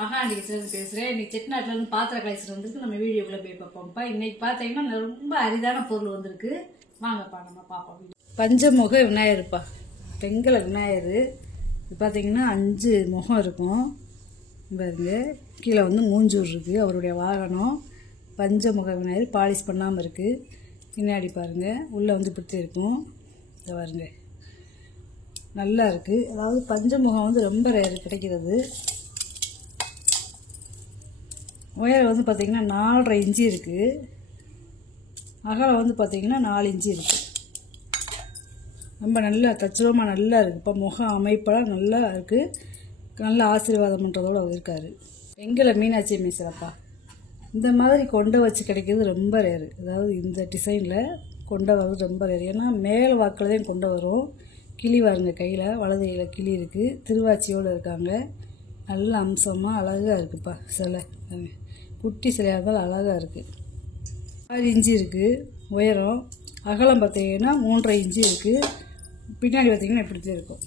மகாண்டிகிட்ட பேசுறேன். இன்னைக்கு செட்டிநாட்டுல இருந்து பாத்திர கலைச்சல் வந்திருக்கு. நம்ம வீடியோக்குள்ள போய் பார்ப்போம்ப்பா. இன்னைக்கு பார்த்தீங்கன்னா ரொம்ப அரிதான பொருள் வந்திருக்கு. வாங்கப்பா நம்ம பார்ப்போம். பஞ்சமுக விநாயகர்ப்பா, பெண்கள விநாயகர். இது பார்த்தீங்கன்னா 5 முகம் இருக்கும் பாருங்க. கீழே வந்து மூஞ்சூர் இருக்கு. அவருடைய வாகனம் பஞ்சமுக விநாயகர். பாலிஷ் பண்ணாமல் இருக்கு. பின்னாடி பாருங்க, உள்ள வந்து இப்படி இருக்கும். இதை பாருங்க, நல்லா இருக்குது. அதாவது பஞ்சமுகம் வந்து ரொம்ப ரேர் கிடைக்கிறது. உயரம் வந்து பார்த்திங்கன்னா 4.5 இன்ச்சு இருக்குது. அகலம் வந்து பார்த்திங்கன்னா 4 இன்ச்சு இருக்குது. ரொம்ப நல்லா தச்சுரமாக நல்லா இருக்குது. இப்போ முக அமைப்பெல்லாம் நல்லா இருக்குது. நல்ல ஆசீர்வாதம் பண்ணுறதோடு அவர் இருக்கார். எங்களை மீனாட்சி மீசப்பா இந்த மாதிரி கொண்டை வச்சு கிடைக்கிறது ரொம்ப ரேரு. அதாவது இந்த டிசைனில் கொண்டை வர்றது ரொம்ப ரேரு. ஏன்னா மேல் வாக்கில் தான் கொண்டை வரும். கிளி வாருங்க, கையில் வலது கையில் கிளி இருக்குது. திருவாச்சியோடு இருக்காங்க. நல்ல அம்சமாக அழகாக இருக்குப்பா. சிலை குட்டி சிலையாக இருந்தாலும் அழகாக இருக்குது. 6 இன்ச்சு இருக்குது உயரம். அகலம் பார்த்தீங்கன்னா 3.5 இன்ச்சு இருக்குது. பின்னாடி பார்த்தீங்கன்னா இப்படித்தான் இருக்கும்.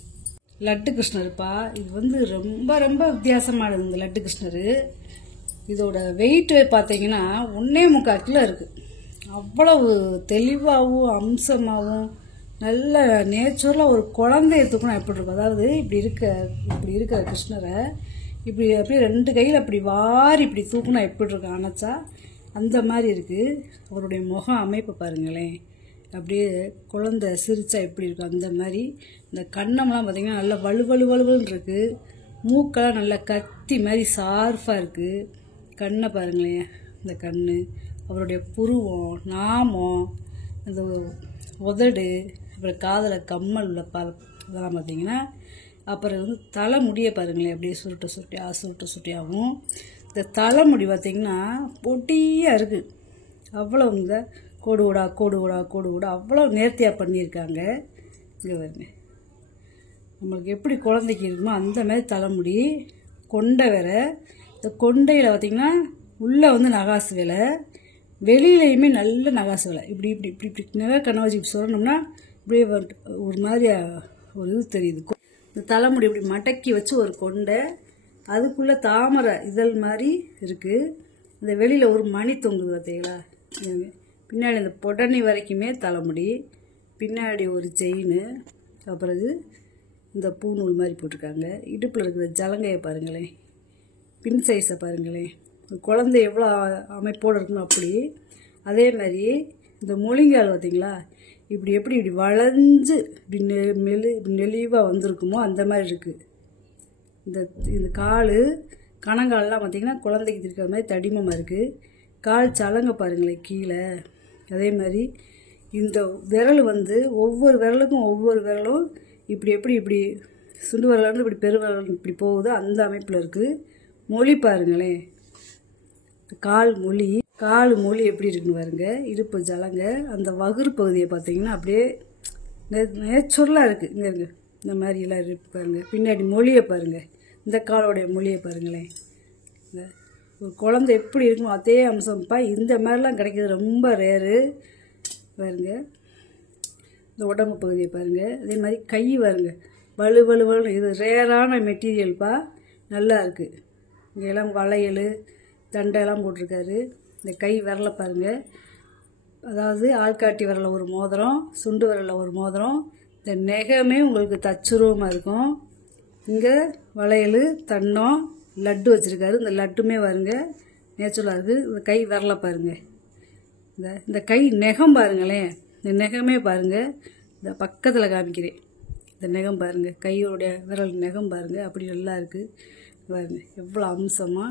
லட்டு கிருஷ்ணருப்பா, இது வந்து ரொம்ப ரொம்ப வித்தியாசமானது. இந்த லட்டு கிருஷ்ணர் இதோட வெயிட் பார்த்தீங்கன்னா 1.25 கிலோ இருக்குது. அவ்வளவு தெளிவாகவும் அம்சமாகவும் நல்ல நேச்சுரலாக ஒரு குழந்தைய தூக்கணும் எப்படி இருக்கும். அதாவது இப்படி இருக்க கிருஷ்ணரை இப்படி அப்படியே 2 கையில் அப்படி வாரி இப்படி தூக்கணும் எப்படி இருக்கும். அணைச்சா அந்த மாதிரி இருக்குது. அவருடைய முகம் அமைப்பு பாருங்களேன். அப்படியே குழந்தை சிரிச்சா எப்படி இருக்கும் அந்த மாதிரி. இந்த கண்ணமெல்லாம் பார்த்திங்கன்னா நல்லா வலுவலுன்னு இருக்குது. மூக்கெல்லாம் நல்லா கத்தி மாதிரி சார்ஃபாக இருக்குது. கண்ணை பாருங்களேன், இந்த கண், அவருடைய புருவம், நாமம், அந்த உதடு, அப்புறம் காதில் கம்மல் உள்ள இதெல்லாம் பார்த்தீங்கன்னா. அப்புறம் வந்து தலைமுடியை பாருங்களேன், அப்படியே சுருட்டையாகவும். இந்த தலைமுடி பார்த்திங்கன்னா பொட்டியாக இருக்குது. அவ்வளோ இந்த கோடு அவ்வளோ நேர்த்தியாக பண்ணியிருக்காங்க. இங்கே பாருங்க, நம்மளுக்கு எப்படி குழந்தைக்கு இருக்குமோ அந்த மாதிரி தலைமுடி. கொண்டை வேற. இந்த கொண்டையில் பார்த்திங்கன்னா உள்ளே வந்து நகாசு வேலை, வெளியிலையுமே நல்ல நகாசு வேலை. இப்படி நிறைய கண்ணை வச்சு சொல்லணும்னா இப்படியே ஒரு மாதிரி ஒரு இது தெரியுது. இந்த தலைமுடி இப்படி மடக்கி வச்சு ஒரு கொண்டை, அதுக்குள்ளே தாமரை இதழ் மாதிரி இருக்குது. இந்த வெளியில் ஒரு மணி தொங்குது பார்த்தீங்களா. பின்னாடி இந்த பொடனி வரைக்குமே தலைமுடி, பின்னாடி ஒரு செயின், அப்புறம் இந்த பூநூல் மாதிரி போட்டிருக்காங்க. இடுப்பில் இருக்கிற ஜலங்கையை பாருங்களேன், பின் சைஸை பாருங்களேன். குழந்தை எவ்வளோ அமைப்போடு இருக்கணும் அப்படி. அதே மாதிரி இந்த முழங்கால் பார்த்திங்களா, இப்படி வளைஞ்சு இப்படி நெளிவாக வந்திருக்குமோ அந்த மாதிரி இருக்குது. இந்த கால் கணங்காலெலாம் பார்த்திங்கன்னா குழந்தைக்கு இருக்கிற மாதிரி தடிமமாக இருக்குது. கால் சலங்கை பாருங்களேன் கீழே. அதே மாதிரி இந்த விரல் வந்து ஒவ்வொரு விரலுக்கும் ஒவ்வொரு விரலும் இப்படி சுண்டு விரல் இப்படி பெருவிரல் இப்படி போகுது அந்த அமைப்பில் இருக்குது. மொழி பாருங்களேன், கால் மொழி எப்படி இருக்குன்னு பாருங்க. இடுப்பு ஜலங்க, அந்த வகுறு பகுதியை பார்த்தீங்கன்னா அப்படியே நேச்சுரலாக இருக்குது. இங்கே இருக்கு இந்த மாதிரிலாம் இருக்கு பாருங்கள். பின்னாடி மொழியை பாருங்கள், இந்த காலோடைய மொழியை பாருங்களேன். இந்த ஒரு குழந்தை எப்படி இருக்குமோ அதே அம்சம்ப்பா. இந்த மாதிரிலாம் கிடைக்கிறது ரொம்ப ரேரு பாருங்க. இந்த உடம்பு பகுதியை பாருங்கள். அதே மாதிரி கை பாருங்க, வலுன்னு. இது ரேரான மெட்டீரியல்ப்பா, நல்லா இருக்குது. இங்கெல்லாம் வளையல் தண்டையெல்லாம் போட்டிருக்காரு. இந்த கை விரலை பாருங்கள். அதாவது ஆள்காட்டி விரலில் ஒரு மோதிரம், சுண்டு விரலில் ஒரு மோதிரம். இந்த நெகமே உங்களுக்கு தச்சுருவமாக இருக்கும். இங்கே வளையல், தண்டம், லட்டு வச்சுருக்காரு. இந்த லட்டுமே பாருங்க நேச்சுரலாக இருக்குது. இந்த கை விரலை பாருங்கள். இந்த கை நெகம் பாருங்களேன். இந்த நெகமே பாருங்கள். இந்த பக்கத்தில் காமிக்கிறேன். இந்த நெகம் பாருங்கள், கையோடைய விரல் நெகம் பாருங்கள். அப்படி நல்லா இருக்குது பாருங்க, எவ்வளோ அம்சமாக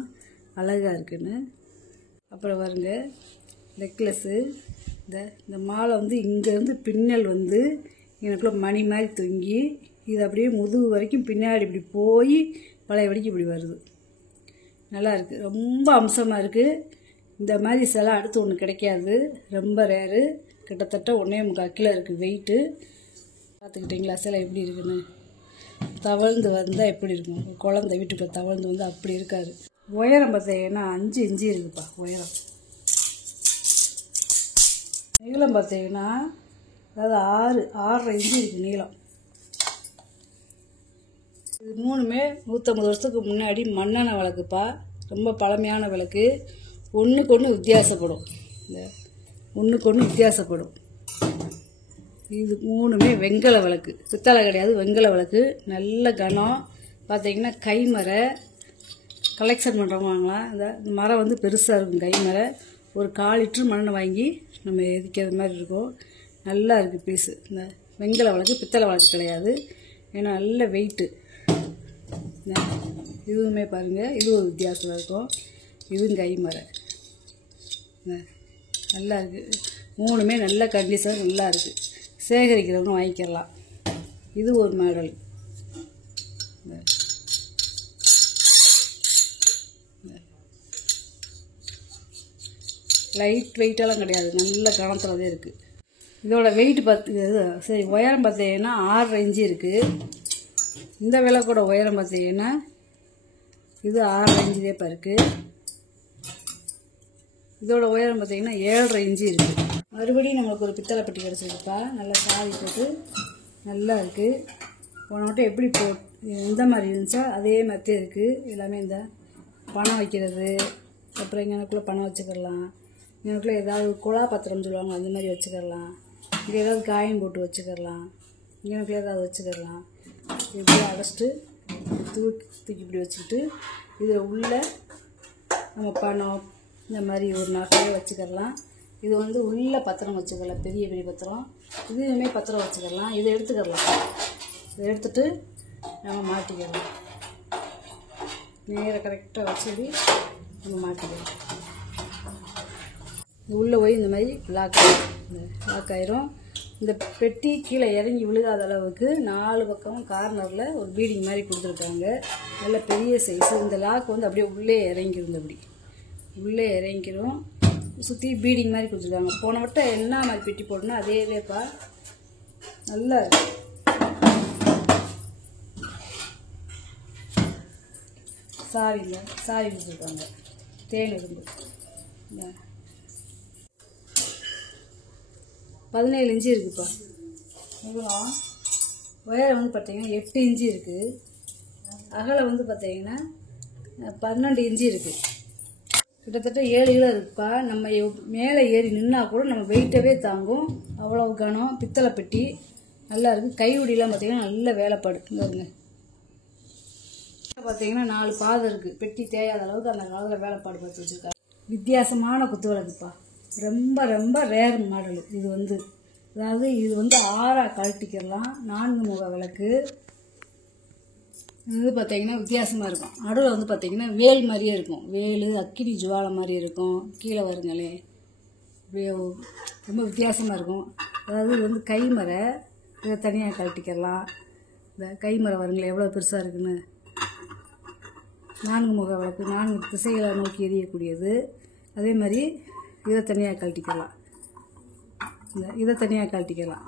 அழகாக இருக்குன்னு. அப்புறம் பாருங்க நெக்லஸ்ஸு. இந்த மாலை வந்து இங்கேருந்து பின்னல் வந்து எனக்குள்ள மணி மாதிரி தொங்கி இது அப்படியே முதுகு வரைக்கும் பின்னாடி இப்படி போய் பழையபடிக்கு இப்படி வருது. நல்லா இருக்குது, ரொம்ப அம்சமாக இருக்குது. இந்த மாதிரி சிலை அடுத்து ஒன்று கிடைக்காது, ரொம்ப ரேரு. கிட்டத்தட்ட 1.25 கிலோ இருக்குது வெயிட்டு. பார்த்துக்கிட்டிங்களா சிலை எப்படி இருக்குன்னு. தவழ்ந்து வந்தால் எப்படி இருக்கும், குழந்தை வீட்டுக்குள்ளே தவழ்ந்து வந்து அப்படி இருக்காரு. உயரம் பார்த்தீங்கன்னா 5 இன்ச்சு இருக்குதுப்பா உயரம். நீளம் பார்த்தீங்கன்னா அதாவது 6.5 இன்ச்சு இருக்குது நீளம். இது மூணுமே 150 வருஷத்துக்கு முன்னாடி மண்ணெண்ணெய் விளக்குப்பா. ரொம்ப பழமையான விளக்கு. ஒன்றுக்கு ஒன்று வித்தியாசப்படும். இந்த ஒன்றுக்கு ஒன்று வித்தியாசப்படும். இது மூணுமே வெண்கல விளக்கு, பித்தளை கிடையாது, வெண்கல விளக்கு. நல்ல கனம். பார்த்தீங்கன்னா கைமரை கலெக்ஷன் பண்ணுறவங்களாம். இந்த மரம் வந்து பெருசாக இருக்கும். கைமரை ஒரு 1/4 லிட்டர் மண்ணை வாங்கி நம்ம எரிக்கிற மாதிரி இருக்கும். நல்லா இருக்குது பீஸு. இந்த வெண்கல விளக்கு, பித்தளை விளக்கு கிடையாது. ஏன்னா நல்ல வெயிட்டு. இதுவுமே பாருங்கள், இது ஒரு வித்தியாசமாக இருக்கும். இதுவும் கைமரை நல்லா இருக்குது. மூணுமே நல்ல கண்டிஷன், நல்லா இருக்குது. சேகரிக்கிறவங்க வாங்கிக்கலாம். இது ஒரு மாடல். லைட் வெயிட்டெல்லாம் கிடையாது, நல்ல கனத்தில் தான் இருக்குது. இதோட வெயிட் சரி உயரம் பார்த்தீங்கன்னா 6 இன்ச்சு இருக்குது. இந்த விளக்கோட உயரம் பார்த்தீங்கன்னா இது 6 இன்ச்சு தான் இப்போ இருக்குது. இதோட உயரம் பார்த்தீங்கன்னா 7.5 இன்ச்சு இருக்குது. மறுபடியும் நம்மளுக்கு ஒரு பித்தளை பெட்டி கிடச்சிருக்குப்பா. நல்லா சாவி போட்டு நல்லா இருக்குது. போன மட்டும் எப்படி இந்த மாதிரி இருந்துச்சா அதே மாதிரி இருக்குது. எல்லாமே இந்த பணம் வைக்கிறது, அப்புறம் இங்கனக்குள்ளே பணம் வச்சுக்கலாம். இங்கனக்குள்ளே ஏதாவது குழா பத்திரம் சொல்லுவாங்க, அந்த மாதிரி வச்சுக்கலாம். இங்கே ஏதாவது காயின் போட்டு வச்சுக்கலாம். இங்கனக்குள்ளே ஏதாவது வச்சுக்கலாம். இப்படி அடைச்சிட்டு தூக்கி இப்படி வச்சுக்கிட்டு இதில் உள்ள நம்ம பணம் இந்த மாதிரி ஒரு நகையை வச்சுக்கலாம். இது வந்து உள்ள பத்திரம் வச்சுக்கலாம், பெரிய பெரிய பத்திரம். இதுவுமே பத்திரம் வச்சுக்கலாம். இதை எடுத்துக்கலாம். இதை எடுத்துட்டு நம்ம மாட்டிக்கலாம். நேராக கரெக்டாக வச்சுடி நம்ம மாட்டிக்கலாம். உள்ளே போய் இந்த மாதிரி லாக் ஆயிரும். இந்த பெட்டி கீழே இறங்கி விழுகாத அளவுக்கு 4 பக்கமும் கார்னரில் ஒரு பீடிங் மாதிரி கொடுத்துருக்காங்க. நல்ல பெரிய சைஸு. இந்த லாக் வந்து அப்படியே உள்ளே இறங்கிடும். அப்படி உள்ளே இறங்கிடும். சுற்றி பீடிங் மாதிரி கொடுத்துருக்காங்க. போன வட்டம் என்ன மாதிரி பெட்டி போடணும் அதேவேப்பா. நல்லா இருக்கு. சாவி கொடுத்துருக்காங்க. தேன் இருந்து 17 இன்ச்சு இருக்குப்பா. இவ்வளோ உயரம் வந்து பார்த்தீங்கன்னா 8 இன்ச்சு இருக்குது. அகலம் வந்து பார்த்தீங்கன்னா 12 இன்ச்சு இருக்குது. கிட்டத்தட்ட 7 கிலோ இருக்குப்பா. நம்ம மேலே ஏறி நின்னா கூட நம்ம வெயிட்டவே தாங்கும். அவ்வளோ கனம். பித்தளை பெட்டி நல்லா இருக்குது. கைவிடிலாம் பார்த்தீங்கன்னா நல்ல வேலைப்பாடு. இங்கே பார்த்தீங்கன்னா 4 பாதம் இருக்குது. பெட்டி தேயாத அளவுக்கு அந்த காலத்தில் வேலைப்பாடு பார்த்து வச்சுருக்காங்க. வித்தியாசமான குத்து விளக்குப்பா. ரொம்ப ரொம்ப ரேர் மாடலு. இது வந்து அதாவது இது வந்து 6 கழட்டிக்கலாம். 4 முக விளக்கு. இது பார்த்தீங்கன்னா வித்தியாசமாக இருக்கும். நடுவில் வந்து பார்த்தீங்கன்னா வேல் மாதிரியே இருக்கும். வேல் அக்கினி ஜுவாலை மாதிரி இருக்கும். கீழே வருங்களே அப்படியே ரொம்ப வித்தியாசமாக இருக்கும். அதாவது இது வந்து கைமரை. இதை தனியாக கழட்டிக்கலாம். இந்த கைமரை வருங்களே எவ்வளோ பெருசாக இருக்குன்னு. 4 முக விளக்கு, 4 திசைகளை நோக்கி எரியக்கூடியது. அதே மாதிரி இதை தனியாக கழட்டிக்கலாம். இதை தனியாக கழட்டிக்கலாம்.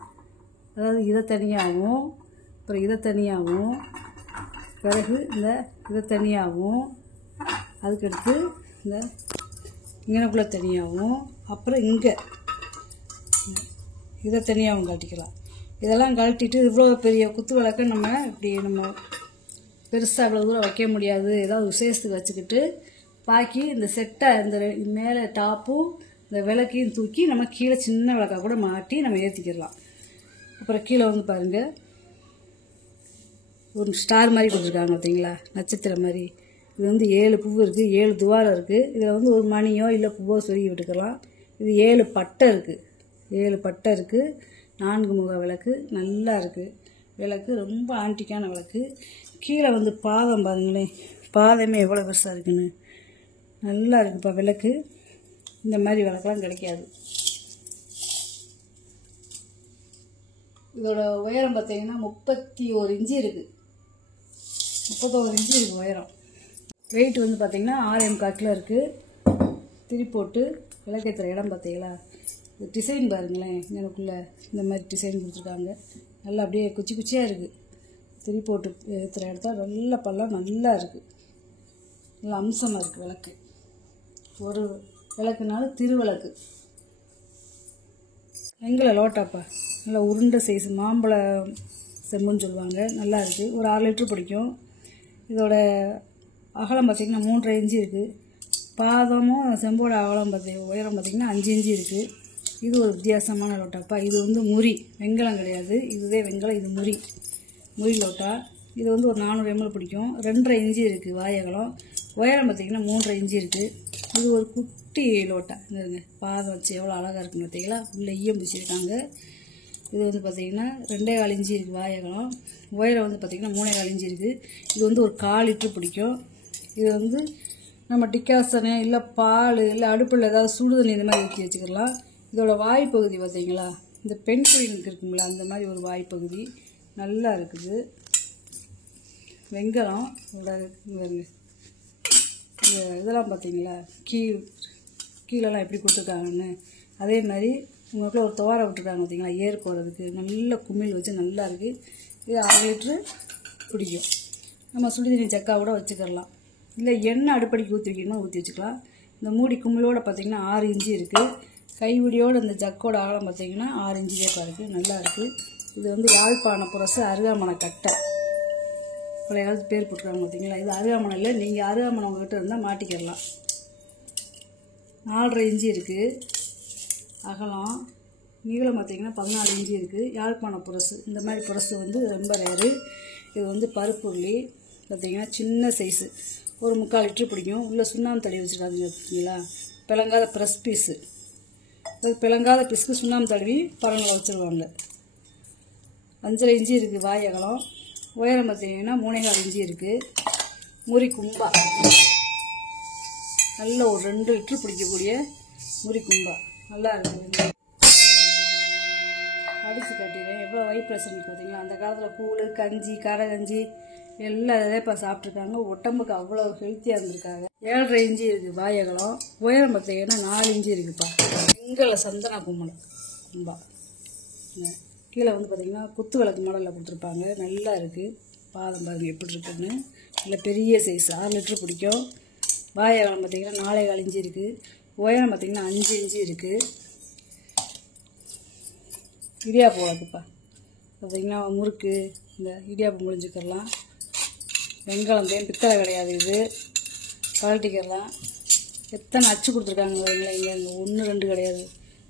அதாவது இதை தனியாகவும், அப்புறம் இதை தனியாகவும், பிறகு இதை தனியாகவும், அதுக்கடுத்து இங்கனக்குள்ளே தனியாகவும், அப்புறம் இங்கே இதை தனியாகவும் கழட்டிக்கலாம். இதெல்லாம் கழட்டிட்டு இவ்வளோ பெரிய குத்து விளக்கை நம்ம பெருசாக இவ்வளோ தூரம் வைக்க முடியாது. ஏதாவது விசேஷத்துக்கு வச்சுக்கிட்டு பாக்கி இந்த செட்டை இந்த மேலே டாப்பும் இந்த விளக்கையும் தூக்கி நம்ம கீழே சின்ன விளக்காக கூட மாட்டி நம்ம ஏற்றிக்கிடலாம். அப்புறம் கீழே வந்து பாருங்கள் ஒரு ஸ்டார் மாதிரி கொடுத்துருக்காங்க பார்த்தீங்களா, நட்சத்திரம் மாதிரி. இது வந்து 7 பூ இருக்குது, 7 துவாரம் இருக்குது. இதில் வந்து ஒரு மணியோ இல்லை பூவோ சொருகி விட்டுக்கலாம். இது 7 பட்டை இருக்குது. 7 பட்டை இருக்குது. 4 முக விளக்கு நல்லா இருக்குது. விளக்கு ரொம்ப ஆன்டிக்கான விளக்கு. கீழே வந்து பாதம் பாருங்களேன், பாதமே எவ்வளோ பெருசாக இருக்குன்னு. நல்லா இருக்குப்பா விளக்கு. இந்த மாதிரி விளக்கெல்லாம் கிடைக்காது. இதோட உயரம் பார்த்தீங்கன்னா 31 இன்ச்சு இருக்குது. 31 இன்ச்சு இருக்குது உயரம். வெயிட் வந்து பார்த்தீங்கன்னா 6.25 கிலோ இருக்குது. போட்டு விளக்கேற்றுற இடம் பார்த்தீங்களா, இந்த டிசைன் பாருங்களேன். எனக்குள்ளே இந்த மாதிரி டிசைன் கொடுத்துருக்காங்க. நல்லா அப்படியே குச்சி குச்சியாக இருக்குது. போட்டு ஏற்றுற இடத்த நல்ல பள்ளம் நல்லா இருக்குது. நல்லா அம்சமாக இருக்குது விளக்கு. ஒரு விளக்குனாலும் திருவிளக்கு. எங்களை லோட்டாப்பா நல்லா உருண்டை சைஸ் மாம்பழ செம்புன்னு சொல்லுவாங்க. நல்லா இருக்குது. ஒரு 6 லிட்டர் பிடிக்கும். இதோட அகலம் பார்த்திங்கன்னா 3.5 இன்ச்சு இருக்குது. பாதமும் செம்போட அகலம் உயரம் பார்த்திங்கன்னா 5 இன்ச்சு இருக்குது. இது ஒரு வித்தியாசமான லோட்டாப்பா. இது வந்து முறி, வெங்கலம் கிடையாது. இதுவே வெங்கலம், இது முறி லோட்டா. இது வந்து ஒரு 400 ml பிடிக்கும். 2.5 இன்ச்சு இருக்குது வாயகலம். உயரம் பார்த்திங்கன்னா 3.5 இன்ச்சு இருக்குது. இது ஒரு குட்டி லோட்டா. இங்கே பாதம் வச்சு எவ்வளோ அழகாக இருக்குன்னு பார்த்தீங்களா. உள்ளே ஈயம் பிடிச்சிருக்காங்க. இது வந்து பார்த்திங்கன்னா 2.25 இன்ச்சு இருக்குது வாயகலம். உயரம் வந்து பார்த்திங்கன்னா 3.25 இன்ச்சு இருக்குது. இது வந்து ஒரு 1/4 லிட்டர் பிடிக்கும். இது வந்து நம்ம டிகாசனு இல்லை பால் இல்லை அடுப்பில் ஏதாவது சுடுதண்ணி இந்த மாதிரி ஊற்றி வச்சுக்கலாம். இதோட வாய்ப்பகுதி பார்த்திங்களா, இந்த பெண் குயிலுக்கு இருக்குங்களா அந்த மாதிரி ஒரு வாய்ப்பகுதி நல்லா இருக்குது. வெங்கலம் இதெல்லாம் பார்த்திங்களா, கீழெல்லாம் எப்படி கொடுத்துருக்காங்கன்னு. அதே மாதிரி உங்களுக்குள்ள ஒரு துவாரை விட்டுருக்காங்க பார்த்திங்களா, ஏர் போகிறதுக்கு. நல்ல குமிழ் வச்சு நல்லா இருக்குது. இது 1/2 லிட்ரு பிடிக்கும். நம்ம சுடுதண்ணி ஜக்கா கூட வச்சுக்கலாம். இல்லை எண்ணெய் அடுப்படிக்கு ஊற்றி வைக்கணுமா ஊற்றி வச்சுக்கலாம். இந்த மூடி குமிழோடு பார்த்திங்கன்னா 6 இன்ச்சு இருக்குது. கைவிடியோடு இந்த ஜக்கோட அகலம் பார்த்திங்கன்னா 6 இன்ச்சு இருக்குது. நல்லா இருக்குது. இது வந்து யாழ்ப்பாண புரசு அருகாமனை கட்டை பழைய காலத்து பேர் போட்டுருக்காங்க பார்த்திங்களா. இது அருகாமனை இல்லை, நீங்கள் அருகாமனை உங்கள்கிட்ட இருந்தால் மாட்டிக்கிடலாம். 4.5 இன்ச்சு இருக்குது அகலம். நீளம் பார்த்திங்கன்னா 14 இன்ச்சு இருக்குது. யாழ்ப்பாண புரசு, இந்த மாதிரி புரசு வந்து ரொம்ப ரேரு. இது வந்து பருப்புருளி பார்த்திங்கன்னா சின்ன சைஸு, ஒரு 3/4 லிட்டர் பிடிக்கும். உள்ளே சுண்ணாம்பு தடவி வச்சுருக்காங்க பார்த்தீங்களா. பிளங்காத ப்ரெஸ் பீஸு, அது பிளங்காத பீஸுக்கு சுண்ணாம்பு தடவி பரங்களை வச்சுருவாங்க. 5.5 இன்ச்சு இருக்குது வாயகலம். உயரம் பார்த்திங்கன்னா 3.25 இன்ச்சு இருக்குது. முறி கும்பா, நல்ல ஒரு 2 லிட்டர் பிடிக்கக்கூடிய முறி கும்பா நல்லா இருக்குது. அடித்து காட்டிடுறேன் எவ்வளோ வைப்ரேஷன் பார்த்தீங்களா. அந்த காலத்தில் கூழ் கஞ்சி கஞ்சி எல்லாம் இதே இப்போ சாப்பிட்ருக்காங்க. உடம்புக்கு அவ்வளோ ஹெல்த்தியாக இருந்திருக்காங்க. 7.5 இன்ச்சு இருக்குது வாயகலம். உயரம் பார்த்தீங்கன்னா 4 இன்ச்சு இருக்குதுப்பா. வெங்கல சந்தன கும்பா. கீழே வந்து பார்த்திங்கன்னா குத்து விளக்கு மாடலில் கொடுத்துருப்பாங்க. நல்லா இருக்குது. பாதம் பாருங்கள் எப்படி இருக்குன்னு. இல்லை பெரிய சைஸ் 6 லிட்டர் பிடிக்கும். வாயகலம் பார்த்திங்கன்னா 4.25 இன்ச்சு இருக்குது. உயரம் பார்த்திங்கன்னா 5 இன்ச்சு இருக்குது. இடியாப்பு விளக்குப்பா பார்த்திங்கன்னா முறுக்கு, இந்த இடியாப்பு முடிஞ்சுக்கலாம். வெங்கலம் தேன், பித்தளை கிடையாது. இது கழட்டிக்கலாம். எத்தனை அச்சு கொடுத்துருக்காங்க வரீங்களா. இங்கே 1 2 கிடையாது.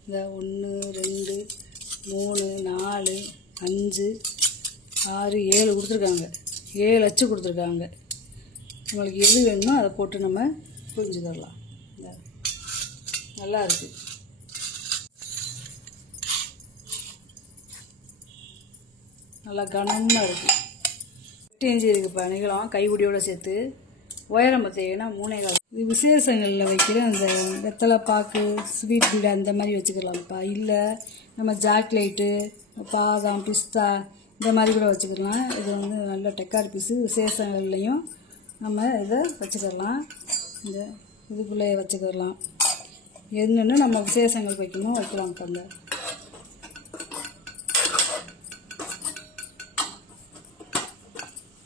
இந்த 1 2 3 4 5 6 7 கொடுத்துருக்காங்க. 7 அச்சு கொடுத்துருக்காங்க. உங்களுக்கு எது வேணுமோ அதை போட்டு நம்ம புரிஞ்சு தரலாம். நல்லா இருக்குது. நல்லா கனமாக இருக்குது. 8 இன்ச்சு இருக்குதுப்பா நீளம் கைகுடியோடு சேர்த்து. உயரம் பார்த்தீங்கன்னா 3.25. இது விசேஷங்களில் வைக்கிற அந்த வெத்தலை பாக்கு ஸ்வீட் பீடை அந்த மாதிரி வச்சுக்கலாம்ப்பா. இல்லை நம்ம சாக்லேட்டு பாதாம் பிஸ்தா இந்த மாதிரி கூட வச்சுக்கலாம். இது வந்து நல்ல டெக்கார் பீஸு. விசேஷங்கள்லையும் நம்ம இதை வச்சுக்கலாம். இந்த இதுக்குள்ளே வச்சுக்கலாம். என்னென்னு நம்ம விசேஷங்கள் வைக்கணும் வைக்கலாம். அந்த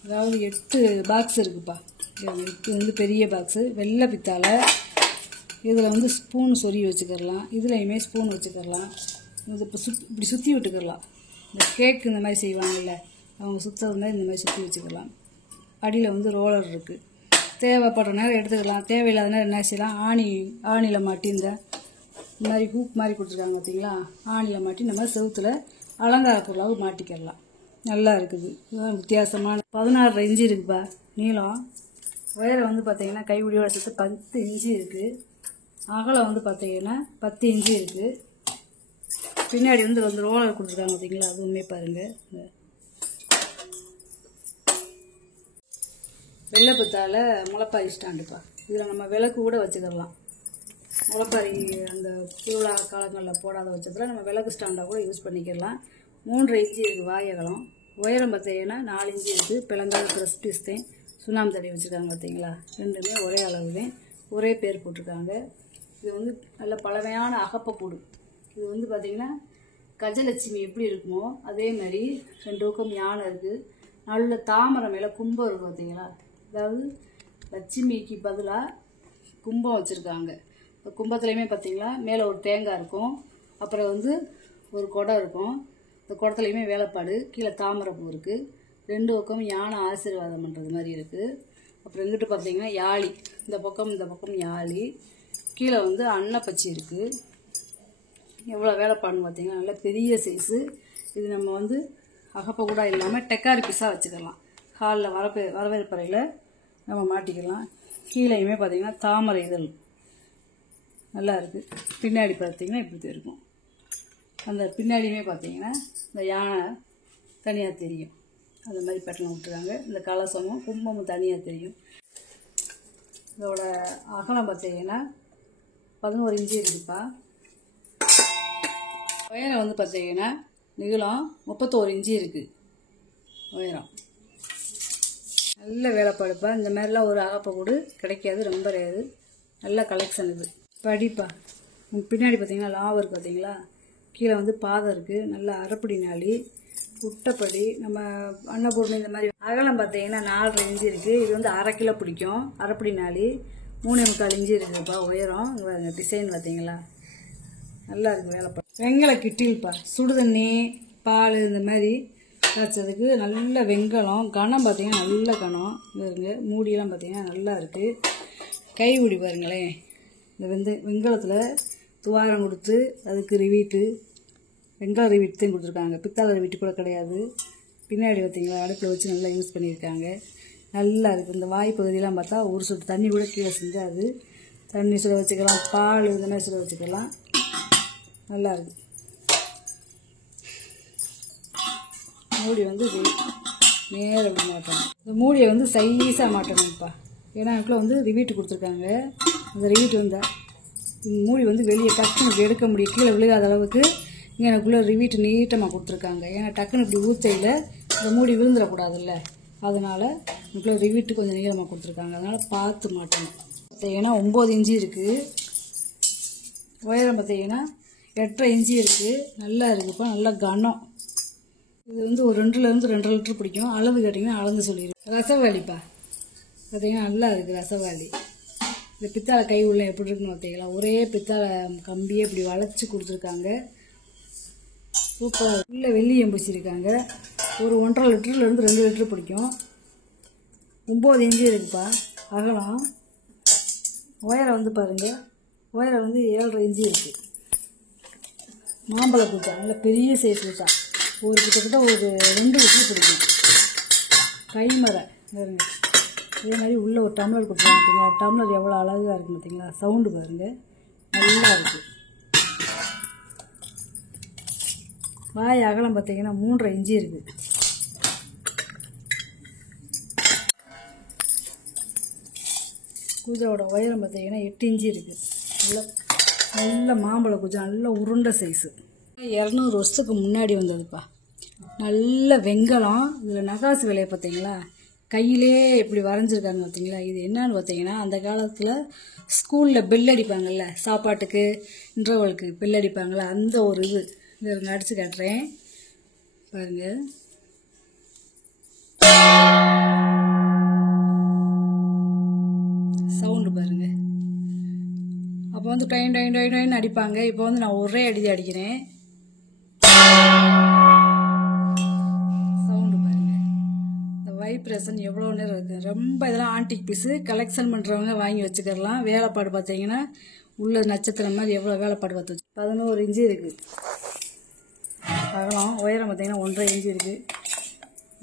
அதாவது 8 பாக்ஸ் இருக்குதுப்பா. இது வந்து பெரிய பாக்ஸு வெள்ளை பித்தாலை. இதில் வந்து ஸ்பூன் சொருகி வச்சுக்கலாம். இதுலையுமே ஸ்பூன் வச்சுக்கலாம். இது இப்போ இப்படி சுற்றி விட்டுக்கலாம். இந்த கேக்கு இந்த மாதிரி செய்வாங்கள்ல, அவங்க சுற்றுறது மாதிரி இந்த மாதிரி சுற்றி வச்சுக்கலாம். அடியில் வந்து ரோலர் இருக்குது. தேவைப்படுற நேரம் எடுத்துக்கலாம். தேவையில்லாத நேரம் என்ன செய்யலாம், ஆணியில் மாட்டி இந்த மாதிரி ஹூக் மாதிரி கொடுத்துருக்காங்க பார்த்தீங்களா, ஆணியில் மாட்டி நம்ம செவுத்தில் அலங்கார பொருளாக மாட்டிக்கிடலாம். நல்லா இருக்குது. இதுதான் வித்தியாசமான 16.5 இன்ச்சு இருக்குப்பா நீளம். உயரம் வந்து பார்த்தீங்கன்னா கைவிடியோட சேர்த்து 10 இன்ச்சு இருக்குது. அகலம் வந்து பார்த்தீங்கன்னா 10 இன்ச்சு இருக்குது. பின்னாடி வந்து ரோலர் கொடுத்துருக்காங்க பார்த்தீங்களா, அதுவுமே பாருங்கள். வெள்ளைப்பத்தால் முளைப்பாரி ஸ்டாண்டுப்பா. இதில் நம்ம விளக்கு கூட வச்சுக்கலாம். முளைப்பாரி அந்த திருவிழா காலங்களில் போடாத பட்சத்தில் நம்ம விளக்கு ஸ்டாண்டாக கூட யூஸ் பண்ணிக்கலாம். 3.5 இன்ச்சு இருக்குது வாயகலம். உயரம் பார்த்தீங்கன்னா 4 இன்ச்சு இருக்குது. பிளங்காத ப்ரெஸ் பீஸ் தான் சுண்ணாம்பு தடவி வச்சுருக்காங்க பார்த்தீங்களா. ரெண்டுமே ஒரே அளவு தான், ஒரே பேர் போட்டிருக்காங்க. இது வந்து நல்ல பழமையான அகப்பக்கூடு. இது வந்து பார்த்திங்கன்னா கஜலட்சுமி எப்படி இருக்குமோ அதே மாதிரி 2 பக்கம் யானை இருக்குது. நல்ல தாமரை மேலே கும்பம் இருக்குது பார்த்தீங்களா. அதாவது லட்சுமிக்கு பதிலாக கும்பம் வச்சுருக்காங்க. இந்த கும்பத்துலேயுமே பார்த்திங்களா மேலே ஒரு தேங்காய் இருக்கும். அப்புறம் வந்து ஒரு குடம் இருக்கும். இந்த குடத்துலையுமே வேலைப்பாடு. கீழே தாமரை பூ இருக்குது. 2 பக்கமும் யானை ஆசீர்வாதம் பண்ணுறது மாதிரி இருக்குது. அப்புறம் இங்கிட்டு பார்த்தீங்கன்னா யாழி, இந்த பக்கம் யாழி, கீழே வந்து அன்னப்பச்சி இருக்குது. எவ்வளோ வேலைப்பாடுன்னு பார்த்தீங்கன்னா நல்ல பெரிய சைஸு. இது நம்ம வந்து அகப்பை கூட இல்லாமல் டெக்காரி பீஸாக வச்சுக்கலாம். ஹாலில் வரவேற்பறையில் நம்ம மாட்டிக்கலாம். கீழேயுமே பார்த்தீங்கன்னா தாமரை இதழ் நல்லா இருக்குது. பின்னாடி பார்த்தீங்கன்னா இப்படி இருக்கும். அந்த பின்னாடியுமே பார்த்தீங்கன்னா இந்த யானை தனியாக தெரியும். அந்த மாதிரி பேட்டர்ன் விட்டுருக்காங்க. இந்த கலசமும் கும்பமும் தனியாக தெரியும். இதோட அகலம் பார்த்தீங்கன்னா 11 இன்ச்சு இருக்குப்பா. உயரம் வந்து பார்த்தீங்கன்னா நீளம் 31 இன்ச்சு இருக்குது உயரம். நல்ல வேலைப்பாடுப்பா. இந்த மாதிரிலாம் ஒரு அகப்பை கூட கிடைக்காது, ரொம்ப ரேரு. நல்ல கலெக்ஷன் இது. படிப்பா பின்னாடி பார்த்தீங்கன்னா லாவ் இருக்குது பார்த்தீங்களா. கீழே வந்து பாதம் இருக்குது. நல்ல அரைப்படி நாளி, குட்டைப்படி, நம்ம அன்னபூர்ணி இந்த மாதிரி. அகலம் பார்த்தீங்கன்னா 4.5 இன்ச்சு இருக்குது. இது வந்து 1/2 கிலோ பிடிக்கும். அரைப்படி நாளி 3.25 இன்ச்சு இருக்குதுப்பா உயரம். இங்கே டிசைன் பார்த்தீங்களா நல்லா இருக்குது வேலைப்பாடு. வெங்கல கிட்டில்ப்பா. சுடுதண்ணி பால் இந்த மாதிரி காய்ச்சதுக்கு நல்ல வெங்கலம். கனம் பார்த்தீங்கன்னா நல்ல கனம் இருங்க. மூடியெல்லாம் பார்த்தீங்கன்னா நல்லா இருக்குது. கை மூடி பாருங்களேன். இந்த வெங்கலத்தில் துவாரம் கொடுத்து அதுக்கு ரிவீட்டு, வெங்கல ரிவீட்டு தான் கொடுத்துருக்காங்க. பித்தாளை ரிவீட்டு கூட கிடையாது. பின்னாடி பார்த்தீங்களா அடுப்பில் வச்சு நல்லா யூஸ் பண்ணியிருக்காங்க. நல்லா இருக்குது. இந்த வாய் பகுதியெல்லாம் பார்த்தா ஒரு சொட்டு தண்ணி கூட கீழே செஞ்சாது. தண்ணி சுட வச்சுக்கலாம், பால் இந்த மாதிரி சுட வச்சுக்கலாம். நல்லா இருக்குது. மூடி வந்து நேரம் அப்படி மாட்டணும். இந்த மூடியை வந்து சைஸாக மாட்டணும்ப்பா. ஏன்னா அதுக்குள்ளே வந்து ரிவீட்டு கொடுத்துருக்காங்க. அந்த ரிவீட்டு வந்தால் மூடி வந்து வெளியே டக்குன்னு இப்படி எடுக்க முடியும், கீழே விழுகாத அளவுக்கு இங்கே எனக்குள்ளே ரிவீட்டு நீட்டமாக கொடுத்துருக்காங்க. ஏன்னா டக்குன்னு இப்படி ஊற்றையில் இந்த மூடி விழுந்துடக்கூடாதுல்ல, அதனால் எனக்குள்ளே ரிவீட்டு கொஞ்சம் நீளமாக கொடுத்துருக்காங்க. அதனால் பார்த்து மாட்டணும். பார்த்தீங்கன்னா 9 இன்ச்சு இருக்குது. உயரம் பார்த்தீங்கன்னா 8.5 இன்ச்சு இருக்குது. நல்லா இருக்குதுப்பா. நல்லா கனம். இது வந்து ஒரு 2லேருந்து 2.5 லிட்டர் பிடிக்கும். அளவு கேட்டிங்கன்னா அளந்து சொல்லிடுது. ரசவாளிப்பா பார்த்தீங்கன்னா நல்லா இருக்குது ரசவாளி. இந்த பித்தாளை கை உள்ள எப்படி இருக்குன்னு பார்த்தீங்களா. ஒரே பித்தாளை கம்பியே இப்படி வளைச்சி கொடுத்துருக்காங்க. சூப்பராக உள்ள வெள்ளி எம்பூசிருக்காங்க. ஒரு 1.5 லிட்டர்லேருந்து 2 லிட்டர் பிடிக்கும். 9 இன்ச்சு இருக்குப்பா அகலம். உயரம் வந்து பாருங்கள், உயரம் வந்து 7.5 இன்ச்சு இருக்குது. மாம்பழ பூச்சா நல்ல பெரிய சைஸ் பூச்சா. ஒரு கிட்டத்தட்ட ஒரு 2 லிட்டர் பிடிக்கும். கைமரை பாருங்க. இதே மாதிரி உள்ளே ஒரு டம்ளர் கொடுத்துருவாங்க பார்த்தீங்களா. டம்ளர் எவ்வளோ அழகாக இருக்குது பார்த்தீங்களா. சவுண்டு பாருங்கள் நல்லா இருக்குது. வாய் அகலம் பார்த்தீங்கன்னா 3.5 இன்ச்சு இருக்குது. கூஜாவோட உயரம் பார்த்தீங்கன்னா 8 இன்ச்சு இருக்குது. நல்ல மாம்பழ கூஜா, நல்ல உருண்டை சைஸு. 200 வருஷத்துக்கு முன்னாடி வந்ததுப்பா. நல்ல வெங்கலம். இதில் நகாசு வேலையை பார்த்தீங்களா, கையிலே இப்படி வரைஞ்சிருக்காங்க பார்த்தீங்களா. இது என்னன்னு பார்த்தீங்கன்னா, அந்த காலத்தில் ஸ்கூலில் பெல் அடிப்பாங்கள்ல, சாப்பாட்டுக்கு இன்டர்வலுக்கு பெல் அடிப்பாங்கள்ல, அந்த ஒரு இது அடித்து காட்டுறேன் பாருங்கள். சவுண்டு பாருங்க. அப்போ வந்து டைன் டைன் டைன் டைன் அடிப்பாங்க. இப்போ வந்து நான் ஒரே அடி அடிக்கிறேன். சவுண்டு பாருங்க. இந்த வைப்ரேஷன் எவ்வளோ நேரம் இருக்குது. ரொம்ப இதெல்லாம் ஆன்டிக் பீஸு. கலெக்ஷன் பண்ணுறவங்க வாங்கி வச்சுக்கலாம். வேலைப்பாடு பார்த்தீங்கன்னா உள்ள நட்சத்திரம் மாதிரி எவ்வளோ வேலைப்பாடு பார்த்து வச்சு. 11 இன்ச்சு இருக்குது அகலம். உயரம் பார்த்தீங்கன்னா 1.5 இன்ச்சு இருக்குது.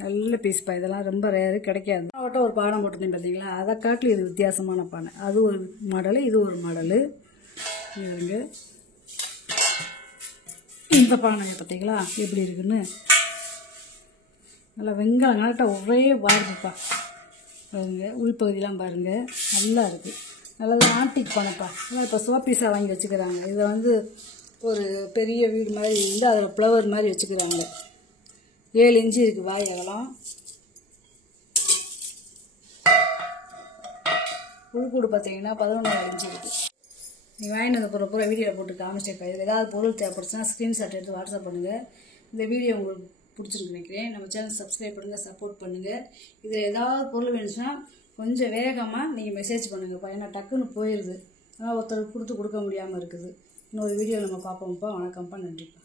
நல்ல பீஸ்ப்பா. இதெல்லாம் ரொம்ப ரேரு, கிடைக்காது. அவட்ட ஒரு பாடம் போட்டிருந்தேன் பார்த்தீங்களா, அதை காட்டிலும் இது வித்தியாசமான பானை. அது ஒரு மாடலு, இது ஒரு மாடலு. இருங்க, இந்த பானையை பார்த்தீங்களா எப்படி இருக்குன்னு. நல்லா வெங்காயம் கரெக்டாக ஒரே பாருங்கப்பா. பாருங்க உள்பகுதியெலாம் பாருங்கள் நல்லா இருக்குது. நல்லது ஆன்டிக் பானைப்பா. ஆனால் இப்போ சோப்பீஸாக வாங்கி வச்சுக்கிறாங்க. இதை வந்து ஒரு பெரிய வீடு மாதிரி வந்து அதில் ஃப்ளவர் மாதிரி வச்சுக்கிறாங்க. 7 இன்ச்சு இருக்குது வாய் அகலம். உள்கூடு பார்த்தீங்கன்னா 11 இன்ச்சு இருக்குது. நீங்கள் வாங்கிட்டு வந்த பொருள் பூரா வீடியோவில் போட்டு காமிச்சிருப்பேன். இதில் ஏதாவது பொருள் தேவைப்படுச்சுன்னா ஸ்க்ரீன்ஷாட் எடுத்து வாட்ஸ்அப் பண்ணுங்கள். இந்த வீடியோ உங்களுக்கு பிடிச்சிருக்கு நினைக்கிறேன். நம்ம சேனல் சப்ஸ்கிரைப் பண்ணுங்கள், சப்போர்ட் பண்ணுங்கள். இதில் ஏதாவது பொருள் வேணுச்சுன்னா கொஞ்சம் வேகமாக நீங்கள் மெசேஜ் பண்ணுங்கப்பா. ஏன்னா டக்குன்னு போயிடுது. ஆனால் ஒருத்தருக்கு கொடுக்க முடியாமல் இருக்குது. இன்னொரு வீடியோ நம்ம பார்ப்போம்ப்பா. வணக்கம்ப்பா, நன்றிப்பா.